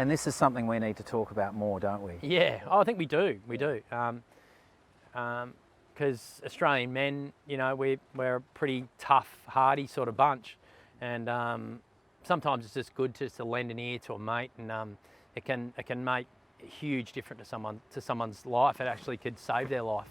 And this is something we need to talk about more, don't we? Yeah, I think we do. We do. 'Cause Australian men, you know, we're a pretty tough, hardy sort of bunch, and sometimes it's just good to lend an ear to a mate, and it can make a huge difference to someone's life. It actually could save their life.